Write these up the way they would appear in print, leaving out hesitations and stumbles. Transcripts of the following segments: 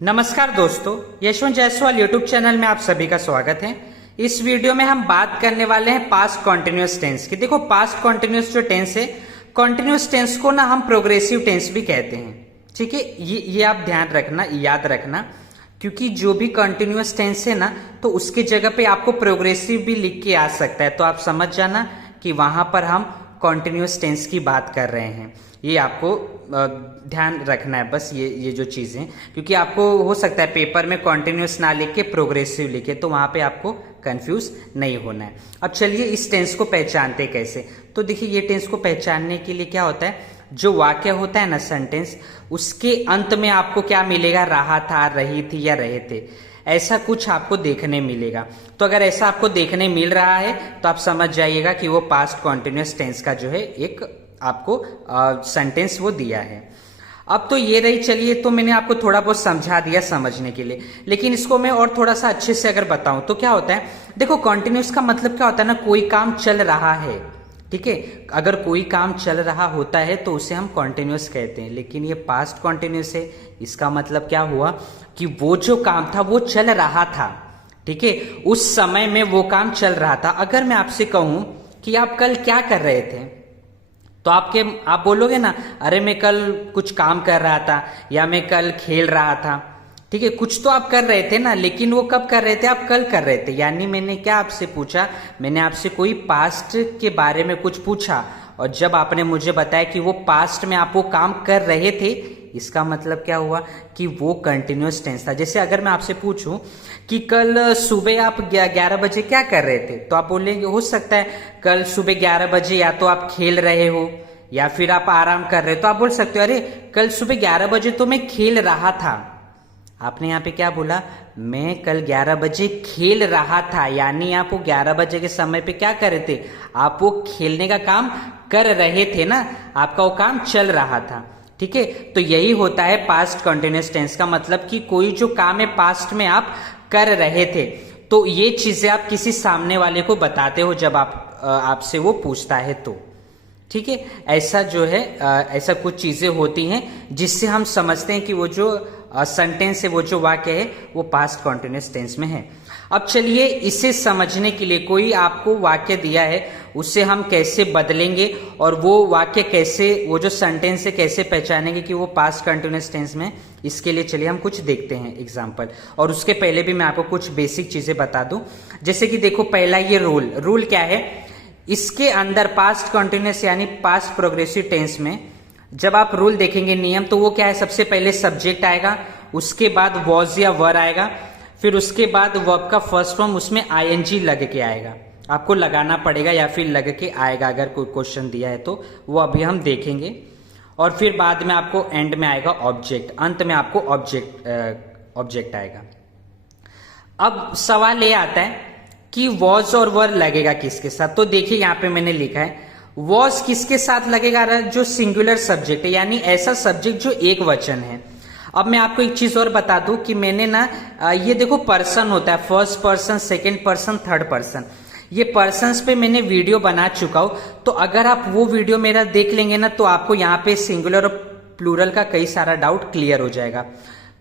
नमस्कार दोस्तों, Yashwant Jaiswal YouTube channel में आप सभी का स्वागत है। इस वीडियो में हम बात करने वाले हैं पास्ट कॉन्टिन्यूअस टेंस की। देखो, पास्ट कॉन्टिन्यूअस जो टेंस है, कॉन्टिन्यूअस टेंस को ना हम प्रोग्रेसिव टेंस भी कहते हैं। ठीक है, ये आप ध्यान रखना, याद रखना, क्योंकि जो भी कॉन्टिन्यूअस टेंस है ना, तो उसकी जगह पे आपको प्रोग्रेसिव भी लिख के आ सकता है। तो आप समझ जाना कि वहां पर हम कॉन्टिन्यूअस टेंस की बात कर रहे हैं। ये आपको ध्यान रखना है, बस ये जो चीजें, क्योंकि आपको हो सकता है पेपर में कॉन्टिन्यूअस ना लिख के प्रोग्रेसिव लिखे, तो वहां पे आपको कंफ्यूज नहीं होना है। अब चलिए इस टेंस को पहचानते कैसे। तो देखिए, ये टेंस को पहचानने के लिए क्या होता है, जो वाक्य होता है ना, सेंटेंस, उसके अंत में आपको क्या मिलेगा, रहा था, रही थी या रहे थे, ऐसा कुछ आपको देखने मिलेगा। तो अगर ऐसा आपको देखने मिल रहा है तो आप समझ जाइएगा कि वो पास्ट कॉन्टिन्यूअस टेंस का जो है एक आपको सेंटेंस वो दिया है। अब तो ये रही, चलिए, तो मैंने आपको थोड़ा बहुत समझा दिया समझने के लिए, लेकिन इसको मैं और थोड़ा सा अच्छे से अगर बताऊं तो क्या होता है। देखो, कॉन्टिन्यूअस का मतलब क्या होता है ना, कोई काम चल रहा है। ठीक है, अगर कोई काम चल रहा होता है तो उसे हम कॉन्टिन्यूअस कहते हैं, लेकिन ये पास्ट कॉन्टिन्यूअस है। इसका मतलब क्या हुआ कि वो जो काम था वो चल रहा था। ठीक है, उस समय में वो काम चल रहा था। अगर मैं आपसे कहूं कि आप कल क्या कर रहे थे, तो आप बोलोगे ना, अरे मैं कल कुछ काम कर रहा था, या मैं कल खेल रहा था। ठीक है, कुछ तो आप कर रहे थे ना, लेकिन वो कब कर रहे थे, आप कल कर रहे थे। यानी मैंने क्या आपसे पूछा, मैंने आपसे कोई पास्ट के बारे में कुछ पूछा, और जब आपने मुझे बताया कि वो पास्ट में आप वो काम कर रहे थे, इसका मतलब क्या हुआ कि वो कंटिन्यूअस टेंस था। जैसे अगर मैं आपसे पूछूं कि कल सुबह आप 11 बजे क्या कर रहे थे, तो आप बोलेंगे, हो सकता है कल सुबह 11 बजे या तो आप खेल रहे हो या फिर आप आराम कर रहे हो। तो आप बोल सकते हो, अरे कल सुबह 11 बजे तो मैं खेल रहा था। आपने यहाँ पे क्या बोला, मैं कल 11 बजे खेल रहा था, यानी आप वो 11 बजे के समय पे क्या कर रहे थे, आप वो खेलने का काम कर रहे थे ना, आपका वो काम चल रहा था। ठीक है, तो यही होता है पास्ट कंटिन्यूअस टेंस का मतलब कि कोई जो काम है पास्ट में आप कर रहे थे। तो ये चीजें आप किसी सामने वाले को बताते हो जब आपसे वो पूछता है तो। ठीक है, ऐसा जो है, ऐसा कुछ चीजें होती हैं जिससे हम समझते हैं कि वो जो सेंटेंस है, वो जो वाक्य है, वो पास्ट कॉन्टिन्यूअस टेंस में है। अब चलिए, इसे समझने के लिए कोई आपको वाक्य दिया है, उससे हम कैसे बदलेंगे और वो वाक्य कैसे, वो जो सेंटेंस है कैसे पहचानेंगे कि वो पास्ट कंटिन्यूअस टेंस में, इसके लिए चलिए हम कुछ देखते हैं एग्जांपल। और उसके पहले भी मैं आपको कुछ बेसिक चीजें बता दूं। जैसे कि देखो, पहला ये रूल क्या है, इसके अंदर पास्ट कंटिन्यूअस यानी पास्ट प्रोग्रेसिव टेंस में जब आप रूल देखेंगे, नियम, तो वो क्या है, सबसे पहले सब्जेक्ट आएगा, उसके बाद वॉज या वर आएगा, फिर उसके बाद वर्ब का फर्स्ट फॉर्म, उसमें आईएनजी लग के आएगा। आपको लगाना पड़ेगा या फिर लग के आएगा, अगर कोई क्वेश्चन दिया है तो वो अभी हम देखेंगे। और फिर बाद में आपको एंड में आएगा ऑब्जेक्ट, अंत में आपको ऑब्जेक्ट आएगा। अब सवाल ये आता है कि वॉज और वर लगेगा किसके साथ। तो देखिए, यहाँ पे मैंने लिखा है वॉज किसके साथ लगेगा, जो सिंगुलर सब्जेक्ट है, यानी ऐसा सब्जेक्ट जो एक वचन है। अब मैं आपको एक चीज और बता दूं कि मैंने ना, ये देखो पर्सन होता है, first person, second person, third person, ये पर्सन्स पे मैंने वीडियो बना चुका हूं। तो अगर आप वो वीडियो मेरा देख लेंगे ना, तो आपको यहाँ पे सिंगुलर और प्लूरल का कई सारा डाउट क्लियर हो जाएगा।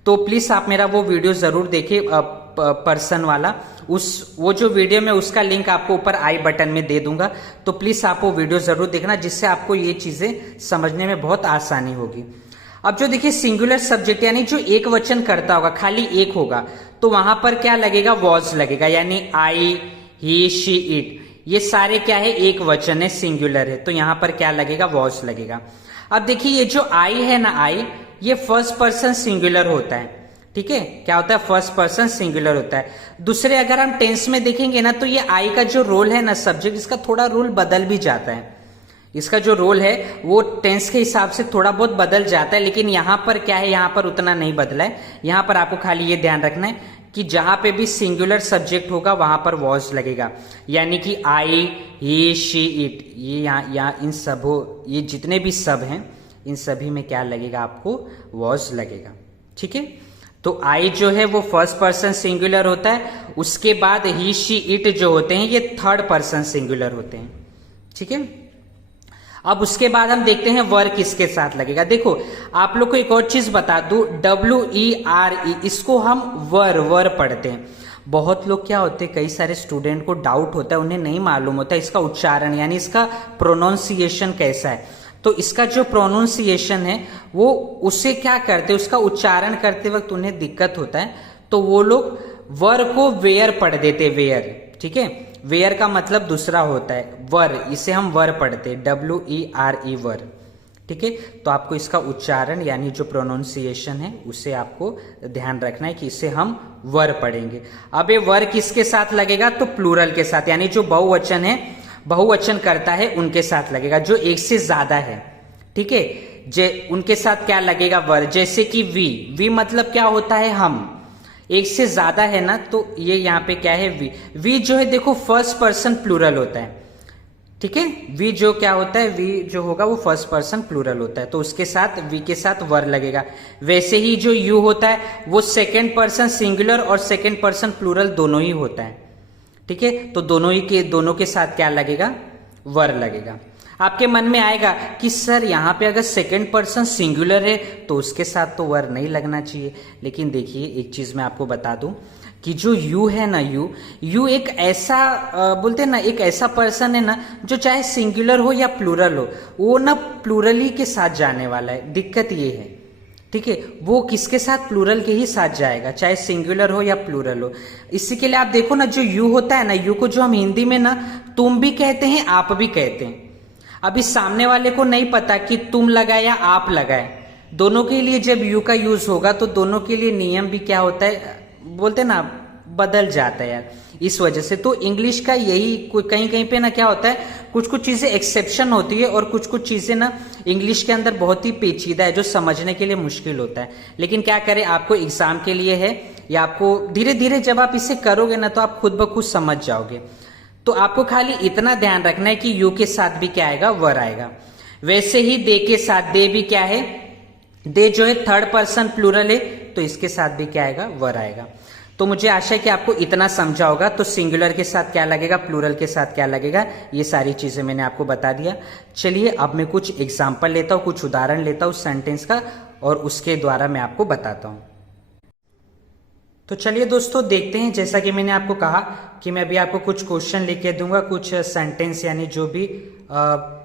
तो प्लीज आप मेरा वो वीडियो जरूर देखिए, पर्सन वाला। वो जो वीडियो में, उसका लिंक आपको ऊपर आई बटन में दे दूंगा, तो प्लीज आप वो वीडियो जरूर देखना, जिससे आपको ये चीजें समझने में बहुत आसानी होगी। अब जो देखिए सिंगुलर सब्जेक्ट यानी जो एक वचन करता होगा, खाली एक होगा, तो वहां पर क्या लगेगा, वॉज लगेगा, यानी आई, ही, शी, इट, ये सारे क्या है, एक वचन है, सिंगुलर है, तो यहां पर क्या लगेगा, वॉज लगेगा। अब देखिए, ये जो आई है ना, आई, ये फर्स्ट पर्सन सिंगुलर होता है। ठीक है, क्या होता है, फर्स्ट पर्सन सिंगुलर होता है। दूसरे अगर हम टेंस में देखेंगे ना, तो ये आई का जो रोल है ना, सब्जेक्ट, इसका थोड़ा रोल बदल भी जाता है। इसका जो रोल है वो टेंस के हिसाब से थोड़ा बहुत बदल जाता है, लेकिन यहां पर क्या है, यहां पर उतना नहीं बदला है। यहां पर आपको खाली ये ध्यान रखना है कि जहां पे भी सिंगुलर सब्जेक्ट होगा वहां पर वॉज लगेगा, यानी कि आई, ही, शी, इट, ये यहाँ इन सब, ये जितने भी सब हैं, इन सभी में क्या लगेगा, आपको वॉज लगेगा। ठीक है, तो आई जो है वो फर्स्ट पर्सन सिंगुलर होता है, उसके बाद ही, शी, इट जो होते हैं ये थर्ड पर्सन सिंगुलर होते हैं। ठीक है, अब उसके बाद हम देखते हैं वर किसके साथ लगेगा। देखो आप लोग को एक और चीज बता दूं, WERE इसको हम वर पढ़ते हैं। बहुत लोग क्या होते हैं, कई सारे स्टूडेंट को डाउट होता है, उन्हें नहीं मालूम होता इसका उच्चारण यानी इसका प्रोनाउंसिएशन कैसा है। तो इसका जो प्रोनाउंसिएशन है वो उसे क्या करते हैं, उसका उच्चारण करते वक्त उन्हें दिक्कत होता है, तो वो लोग वर को वेयर पढ़ देते, वेयर। ठीक है, वेयर का मतलब दूसरा होता है वर, इसे हम वर पढ़ते हैं, WERE वर। ठीक है, तो आपको इसका उच्चारण यानी जो प्रोनाउंसिएशन है उसे आपको ध्यान रखना है कि इसे हम वर पढ़ेंगे। अब ये वर किसके साथ लगेगा, तो प्लूरल के साथ, यानी जो बहुवचन है, बहुवचन करता है उनके साथ लगेगा, जो एक से ज्यादा है। ठीक है, उनके साथ क्या लगेगा, वर। जैसे कि वी मतलब क्या होता है, हम। एक से ज्यादा है ना, तो ये यहाँ पे क्या है, वी जो है देखो फर्स्ट पर्सन प्लूरल होता है। ठीक है, वी जो क्या होता है, वी जो होगा वो फर्स्ट पर्सन प्लूरल होता है, तो उसके साथ वी के साथ वर लगेगा। वैसे ही जो यू होता है वो सेकेंड पर्सन सिंगुलर और सेकेंड पर्सन प्लूरल दोनों ही होता है। ठीक है, तो दोनों के साथ क्या लगेगा, वर लगेगा। आपके मन में आएगा कि सर यहाँ पे अगर सेकेंड पर्सन सिंगुलर है तो उसके साथ तो वर नहीं लगना चाहिए। लेकिन देखिए एक चीज मैं आपको बता दूं कि जो यू है ना, यू एक ऐसा बोलते हैं ना, एक ऐसा पर्सन है ना जो चाहे सिंगुलर हो या प्लूरल हो, वो ना प्लूरल ही के साथ जाने वाला है। दिक्कत ये है, ठीक है, वो किसके साथ, प्लूरल के ही साथ जाएगा, चाहे सिंगुलर हो या प्लूरल हो। इसी के लिए आप देखो ना, जो यू होता है ना, यू को जो हम हिंदी में ना तुम भी कहते हैं, आप भी कहते हैं। अभी सामने वाले को नहीं पता कि तुम लगाए या आप लगाए, दोनों के लिए जब यू का यूज होगा तो दोनों के लिए नियम भी क्या होता है, बोलते ना, बदल जाता है यार। इस वजह से तो इंग्लिश का यही कहीं कहीं पे ना क्या होता है, कुछ कुछ चीजें एक्सेप्शन होती है और कुछ कुछ चीजें ना इंग्लिश के अंदर बहुत ही पेचीदा है, जो समझने के लिए मुश्किल होता है। लेकिन क्या करें, आपको एग्जाम के लिए है, या आपको धीरे धीरे जब आप इसे करोगे ना तो आप खुद ब खुद समझ जाओगे। तो आपको खाली इतना ध्यान रखना है कि यू के साथ भी क्या आएगा, वर आएगा। वैसे ही दे के साथ, दे भी क्या है, दे जो है थर्ड पर्सन प्लूरल है, तो इसके साथ भी क्या आएगा, वर आएगा। तो मुझे आशा है कि आपको इतना समझा होगा। तो सिंगुलर के साथ क्या लगेगा, प्लूरल के साथ क्या लगेगा, ये सारी चीजें मैंने आपको बता दिया। चलिए अब मैं कुछ एग्जाम्पल लेता हूं, कुछ उदाहरण लेता हूं सेंटेंस का, और उसके द्वारा मैं आपको बताता हूं। तो चलिए दोस्तों देखते हैं, जैसा कि मैंने आपको कहा कि मैं अभी आपको कुछ क्वेश्चन लिख के दूंगा, कुछ सेंटेंस यानी जो भी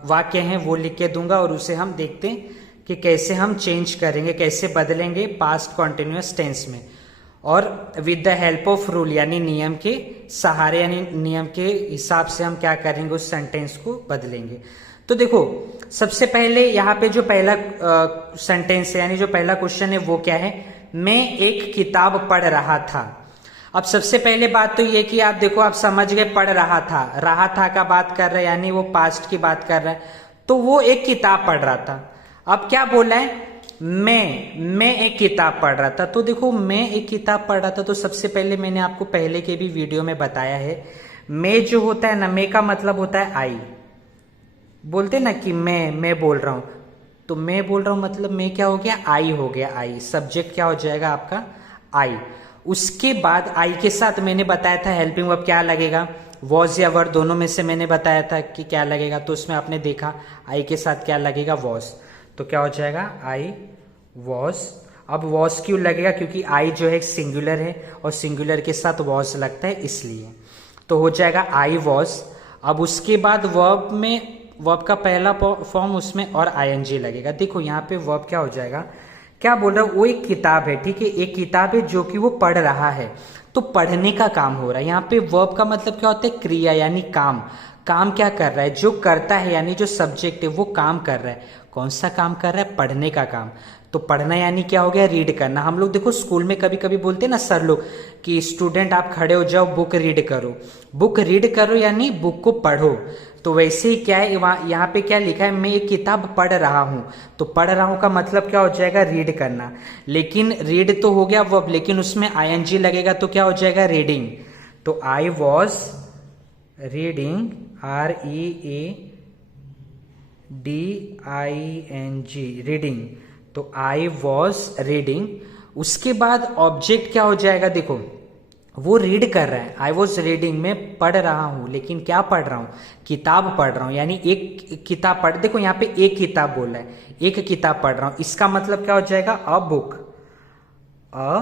वाक्य हैं वो लिख के दूंगा, और उसे हम देखते हैं कि कैसे हम चेंज करेंगे, कैसे बदलेंगे पास्ट कॉन्टिन्यूअस टेंस में, और with the help of rule यानी नियम के सहारे, यानी नियम के हिसाब से हम क्या करेंगे, उस सेंटेंस को बदलेंगे। तो देखो सबसे पहले यहाँ पे जो पहला सेंटेंस है यानी जो पहला क्वेश्चन है वो क्या है, मैं एक किताब पढ़ रहा था। अब सबसे पहले बात तो ये कि आप देखो, आप समझ गए, पढ़ रहा था का बात कर रहा है, यानी वो पास्ट की बात कर रहा है, तो वो एक किताब पढ़ रहा था। अब क्या बोला है, मैं एक किताब पढ़ रहा था। तो देखो मैं एक किताब पढ़ रहा था, तो सबसे पहले मैंने आपको पहले के भी वीडियो में बताया है, मैं जो होता है ना, मैं का मतलब होता है आई। बोलते ना कि मैं बोल रहा हूं, तो मैं बोल रहा हूं मतलब मैं क्या हो गया, आई हो गया, आई। सब्जेक्ट क्या हो जाएगा आपका, आई। उसके बाद आई के साथ मैंने बताया था हेल्पिंग वर्ब क्या लगेगा, वॉज या वर, दोनों में से मैंने बताया था कि क्या लगेगा। तो उसमें आपने देखा आई के साथ क्या लगेगा, वॉज। तो क्या हो जाएगा, आई वॉज। अब वॉज क्यों लगेगा, क्योंकि आई जो है सिंगुलर है और सिंगुलर के साथ वॉज लगता है, इसलिए। तो हो जाएगा आई वॉज। अब उसके बाद वर्ब में, वर्ब का पहला फॉर्म उसमें और आईएनजी लगेगा। देखो यहाँ पे वर्ब क्या हो जाएगा, क्या बोल रहा हूं, वो एक किताब है, ठीक है, एक किताब है जो कि वो पढ़ रहा है, तो पढ़ने का काम हो रहा है। यहाँ पे वर्ब का मतलब क्या होता है, क्रिया यानी काम। काम क्या कर रहा है, जो करता है यानी जो सब्जेक्ट है वो काम कर रहा है। कौन सा काम कर रहा है, पढ़ने का काम। तो पढ़ना यानी क्या हो गया, रीड करना। हम लोग देखो स्कूल में कभी कभी बोलते हैं ना सर लोग कि स्टूडेंट आप खड़े हो जाओ, बुक रीड करो। बुक रीड करो यानी बुक को पढ़ो। तो वैसे ही क्या है, यहाँ पे क्या लिखा है, मैं एक किताब पढ़ रहा हूं। तो पढ़ रहा हूं का मतलब क्या हो जाएगा, रीड करना। लेकिन रीड तो हो गया वर्ब, लेकिन उसमें आईएनजी लगेगा, तो क्या हो जाएगा, रीडिंग। तो I was reading, READING, reading. तो आई वॉज रीडिंग। उसके बाद ऑब्जेक्ट क्या हो जाएगा, देखो वो रीड कर रहा है, आई वॉज रीडिंग, मैं पढ़ रहा हूं, लेकिन क्या पढ़ रहा हूं, किताब पढ़ रहा हूं, यानी एक किताब पढ़, देखो यहाँ पे एक किताब बोला है, एक किताब पढ़ रहा हूं, इसका मतलब क्या हो जाएगा, अ बुक, अ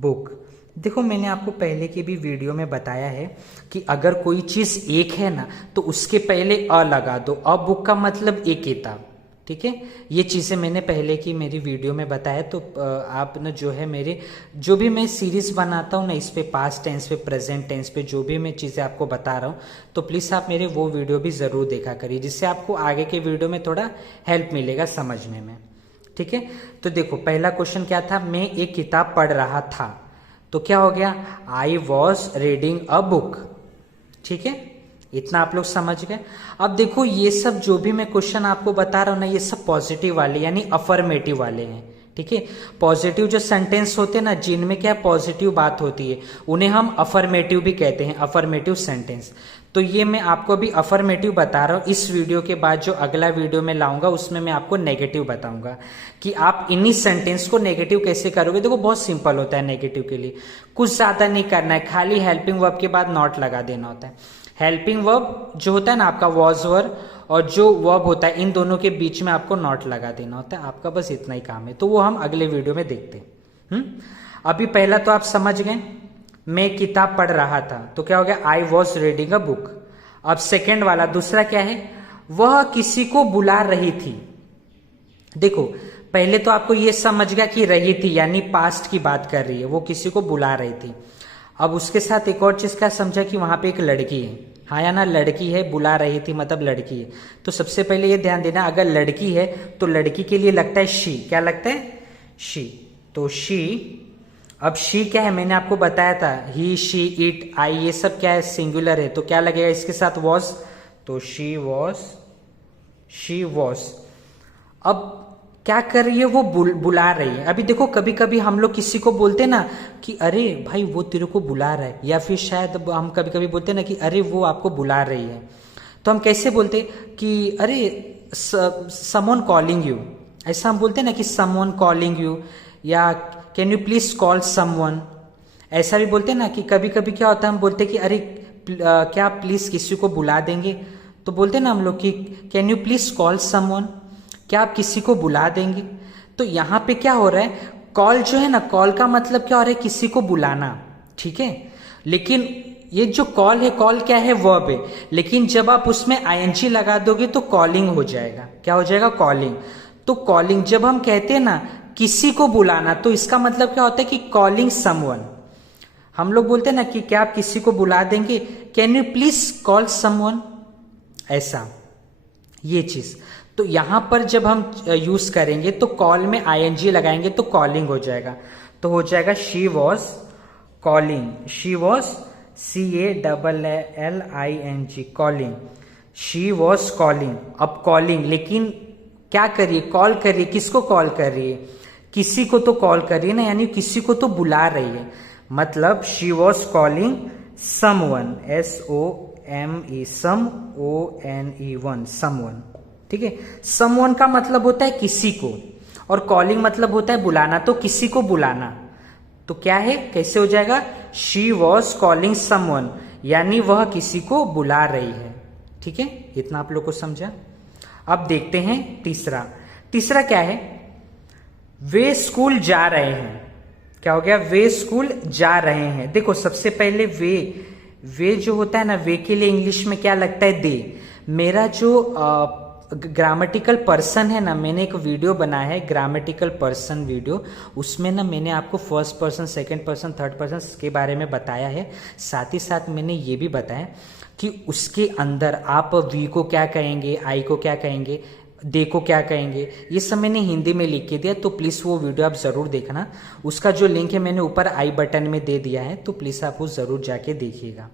बुक। देखो मैंने आपको पहले की भी वीडियो में बताया है कि अगर कोई चीज एक है ना तो उसके पहले अ लगा दो, अ बुक का मतलब एक किताब, ठीक है। ये चीज़ें मैंने पहले की मेरी वीडियो में बताया, तो आप ना जो है मेरे जो भी मैं सीरीज बनाता हूँ ना इस पे, पास्ट टेंस पे, प्रेजेंट टेंस पे, जो भी मैं चीज़ें आपको बता रहा हूँ, तो प्लीज़ आप मेरे वो वीडियो भी ज़रूर देखा करिए, जिससे आपको आगे के वीडियो में थोड़ा हेल्प मिलेगा समझने में, ठीक है। तो देखो पहला क्वेश्चन क्या था, मैं एक किताब पढ़ रहा था, तो क्या हो गया, I was reading a book, ठीक है। इतना आप लोग समझ गए। अब देखो ये सब जो भी मैं क्वेश्चन आपको बता रहा हूं ना, ये सब पॉजिटिव वाले यानी अफर्मेटिव वाले हैं, ठीक है। पॉजिटिव जो सेंटेंस होते हैं ना, जिनमें क्या पॉजिटिव बात होती है, उन्हें हम अफर्मेटिव भी कहते हैं, अफर्मेटिव सेंटेंस। तो ये मैं आपको अभी अफर्मेटिव बता रहा हूँ, इस वीडियो के बाद जो अगला वीडियो में लाऊंगा उसमें मैं आपको नेगेटिव बताऊंगा कि आप इन्हीं सेंटेंस को नेगेटिव कैसे करोगे। देखो बहुत सिंपल होता है नेगेटिव के लिए, कुछ ज्यादा नहीं करना है, खाली हेल्पिंग वर्ब के बाद नॉट लगा देना होता है। हेल्पिंग वर्ब जो होता है ना आपका वॉज वर्ब, और जो वर्ब होता है इन दोनों के बीच में आपको नॉट लगा देना होता है, आपका बस इतना ही काम है। तो वो हम अगले वीडियो में देखते हैं। अभी पहला तो आप समझ गए, मैं किताब पढ़ रहा था, तो क्या हो गया, I was reading a book. अब सेकेंड वाला दूसरा क्या है, वह किसी को बुला रही थी। देखो पहले तो आपको ये समझ गया कि रही थी यानी पास्ट की बात कर रही है, वो किसी को बुला रही थी। अब उसके साथ एक और चीज क्या समझा कि वहां पे एक लड़की है, हाँ या ना, लड़की है, बुला रही थी मतलब लड़की है। तो सबसे पहले ये ध्यान देना, अगर लड़की है तो लड़की के लिए लगता है शी, क्या लगता है, शी। तो शी, अब शी क्या है, मैंने आपको बताया था, ही, शी, इट, आई, ये सब क्या है, सिंगुलर है, तो क्या लगेगा इसके साथ, वॉज, तो शी वॉज, शी वॉज। अब क्या कर रही है, वो बुला रही है। अभी देखो कभी कभी हम लोग किसी को बोलते ना कि अरे भाई वो तेरे को बुला रहा है, या फिर शायद हम कभी कभी बोलते ना कि अरे वो आपको बुला रही है, तो हम कैसे बोलते कि अरे समवन कॉलिंग यू, ऐसा हम बोलते ना कि समवन कॉलिंग यू, या can you please call someone, ऐसा भी बोलते ना। कि कभी कभी क्या होता है, हम बोलते कि अरे क्या आप प्लीज किसी को बुला देंगे, तो बोलते ना हम लोग कि can you please call someone, क्या आप किसी को बुला देंगे। तो यहां पे क्या हो रहा है, कॉल जो है ना, कॉल का मतलब क्या हो रहा है, किसी को बुलाना, ठीक है। लेकिन ये जो कॉल है, कॉल क्या है, वर्ब है, लेकिन जब आप उसमें आईएनजी लगा दोगे तो कॉलिंग हो जाएगा, क्या हो जाएगा, कॉलिंग। तो कॉलिंग जब हम कहते हैं ना किसी को बुलाना, तो इसका मतलब क्या होता है कि कॉलिंग समवन। हम लोग बोलते हैं ना कि क्या आप किसी को बुला देंगे, can you please call someone, ऐसा, ये चीज। तो यहां पर जब हम यूज करेंगे तो कॉल में आईएनजी लगाएंगे तो कॉलिंग हो जाएगा, तो हो जाएगा she was calling, she was, CALLING, calling, she was calling. अब कॉलिंग, लेकिन क्या करिए, कॉल करिए, किसको कॉल कर रही है, किसी को तो कॉल कर रही है ना, यानी किसी को तो बुला रही है, मतलब she was calling someone, SOME, SONE, someone, ठीक है। समवन का मतलब होता है किसी को, और कॉलिंग मतलब होता है बुलाना, तो किसी को बुलाना, तो क्या है, कैसे हो जाएगा, शी वॉज कॉलिंग समवन, यानी वह किसी को बुला रही है, ठीक है। इतना आप लोग को समझा। अब देखते हैं तीसरा। तीसरा क्या है, वे स्कूल जा रहे हैं, क्या हो गया, वे स्कूल जा रहे हैं। देखो सबसे पहले वे जो होता है ना, वे के लिए इंग्लिश में क्या लगता है, दे। मेरा जो ग्रामेटिकल पर्सन है ना, मैंने एक वीडियो बनाया है ग्रामेटिकल पर्सन वीडियो, उसमें ना मैंने आपको first person, second person, third person के बारे में बताया है। साथ ही साथ मैंने ये भी बताया कि उसके अंदर आप वी को क्या कहेंगे, आई को क्या कहेंगे, दे को क्या कहेंगे, ये सब मैंने हिंदी में लिख के दिया, तो प्लीज़ वो वीडियो आप ज़रूर देखना। उसका जो लिंक है मैंने ऊपर आई बटन में दे दिया है, तो प्लीज़ आप वो ज़रूर जाके देखिएगा,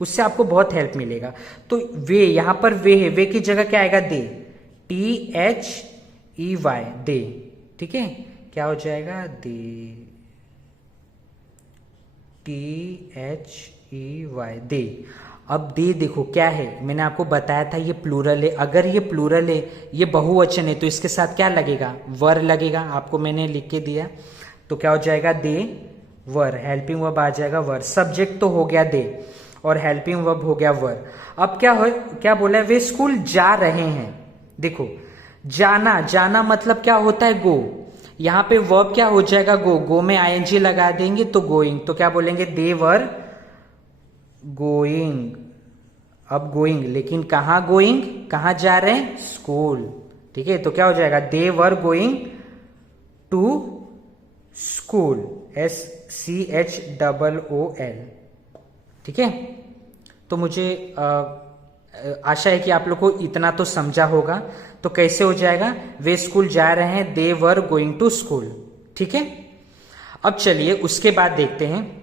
उससे आपको बहुत हेल्प मिलेगा। तो वे, यहाँ पर वे है, वे की जगह क्या आएगा, दे, THEY, दे, ठीक है। क्या हो जाएगा, दे, THEY, दे। अब दे देखो क्या है, मैंने आपको बताया था ये प्लूरल है, अगर ये प्लूरल है, ये बहुवचन है, तो इसके साथ क्या लगेगा, वर लगेगा, आपको मैंने लिख के दिया, तो क्या हो जाएगा, दे वर, हेल्पिंग वर्ब आ जाएगा वर। सब्जेक्ट तो हो गया दे और हेल्पिंग वर्ब हो गया वर। अब क्या बोला है, वे स्कूल जा रहे हैं। देखो जाना, जाना मतलब क्या होता है, गो। यहां पे वर्ब क्या हो जाएगा, गो। गो में आईएनजी लगा देंगे तो गोइंग, तो क्या बोलेंगे, दे वर गोइंग। अब गोइंग, लेकिन कहां गोइंग, कहां जा रहे हैं, स्कूल। ठीक है, तो क्या हो जाएगा, they were going to school, SCHOOL। ठीक है, तो मुझे आशा है कि आप लोग को इतना तो समझा होगा। तो कैसे हो जाएगा, वे स्कूल जा रहे हैं, दे वर गोइंग टू स्कूल। ठीक है, अब चलिए उसके बाद देखते हैं।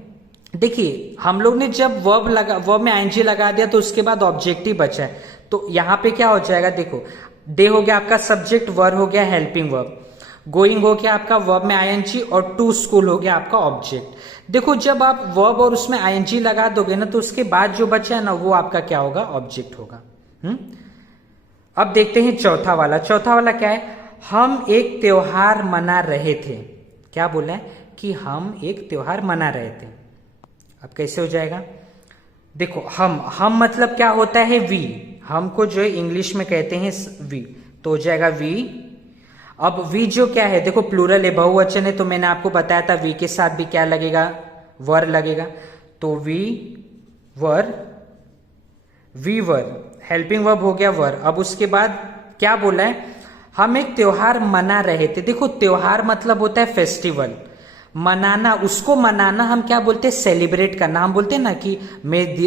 देखिए हम लोग ने जब वर्ब में आईएनजी लगा दिया तो उसके बाद ऑब्जेक्टिव बचा है, तो यहां पे क्या हो जाएगा, देखो डे हो गया आपका सब्जेक्ट, वर हो गया हेल्पिंग वर्ब, गोइंग हो गया आपका वर्ब में आईएनजी, और टू स्कूल हो गया आपका ऑब्जेक्ट। देखो जब आप वर्ब और उसमें आईएनजी लगा दोगे ना, तो उसके बाद जो बचा है ना, वो आपका क्या होगा, ऑब्जेक्ट होगा। अब देखते हैं चौथा वाला। चौथा वाला क्या है, हम एक त्योहार मना रहे थे। क्या बोला है कि हम एक त्योहार मना रहे थे। अब कैसे हो जाएगा, देखो हम मतलब क्या होता है, वी। हमको जो इंग्लिश में कहते हैं वी, तो हो जाएगा वी। अब वी जो क्या है, देखो प्लूरल है, बहुवचन है, तो मैंने आपको बताया था वी के साथ भी क्या लगेगा, वर लगेगा। तो वी वर हेल्पिंग वर्ब हो गया वर। अब उसके बाद क्या बोला है, हम एक त्योहार मना रहे थे। देखो त्योहार मतलब होता है फेस्टिवल, मनाना, उसको मनाना हम क्या बोलते हैं, सेलिब्रेट करना। हम बोलते हैं ना कि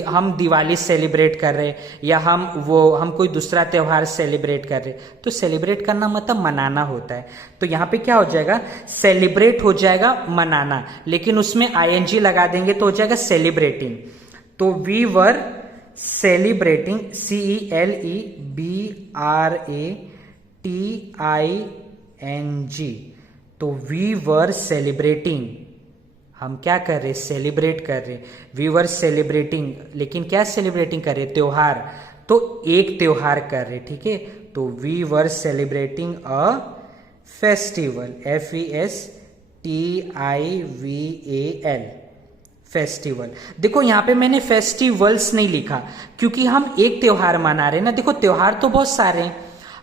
हम दिवाली सेलिब्रेट कर रहे, या हम कोई दूसरा त्योहार सेलिब्रेट कर रहे, तो सेलिब्रेट करना मतलब मनाना होता है। तो यहाँ पे क्या हो जाएगा, सेलिब्रेट हो जाएगा मनाना, लेकिन उसमें आईएनजी लगा देंगे तो हो जाएगा सेलिब्रेटिंग। तो वी वर सेलिब्रेटिंग, CELEBRATING, तो वी वर सेलिब्रेटिंग, हम क्या कर रहे, सेलिब्रेट कर रहे, वी वर सेलिब्रेटिंग, लेकिन क्या सेलिब्रेटिंग कर रहे, त्योहार, तो एक त्योहार कर रहे। ठीक है, तो we were celebrating a festival, FESTIVAL, festival. देखो यहां पे मैंने फेस्टिवल्स नहीं लिखा, क्योंकि हम एक त्योहार मना रहे हैं ना। देखो त्योहार तो बहुत सारे हैं,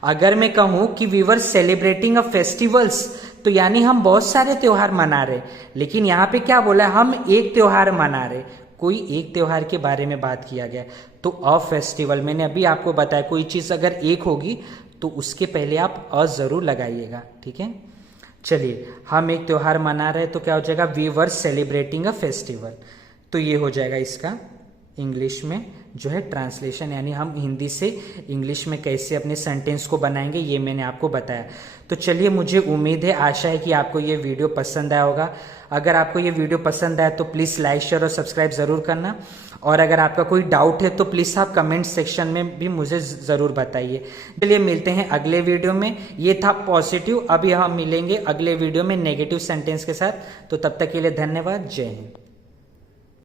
अगर मैं कहूं कि we were celebrating a festivals, तो यानी हम बहुत सारे त्योहार मना रहे, लेकिन यहाँ पे क्या बोला है, हम एक त्योहार मना रहे, कोई एक त्योहार के बारे में बात किया गया। तो अ फेस्टिवल, मैंने अभी आपको बताया, कोई चीज अगर एक होगी तो उसके पहले आप अ जरूर लगाइएगा। ठीक है, चलिए हम एक त्योहार मना रहे, तो क्या हो जाएगा, we were celebrating a festival. तो ये हो जाएगा इसका इंग्लिश में जो है ट्रांसलेशन, यानी हम हिंदी से इंग्लिश में कैसे अपने सेंटेंस को बनाएंगे, ये मैंने आपको बताया। तो चलिए, मुझे उम्मीद है, आशा है कि आपको ये वीडियो पसंद आया होगा। अगर आपको ये वीडियो पसंद आया तो प्लीज़ लाइक, शेयर और सब्सक्राइब ज़रूर करना, और अगर आपका कोई डाउट है तो प्लीज़ आप कमेंट सेक्शन में भी मुझे ज़रूर बताइए। चलिए मिलते हैं अगले वीडियो में। ये था पॉजिटिव, अभी हम मिलेंगे अगले वीडियो में नेगेटिव सेंटेंस के साथ। तो तब तक के लिए धन्यवाद, जय हिंद।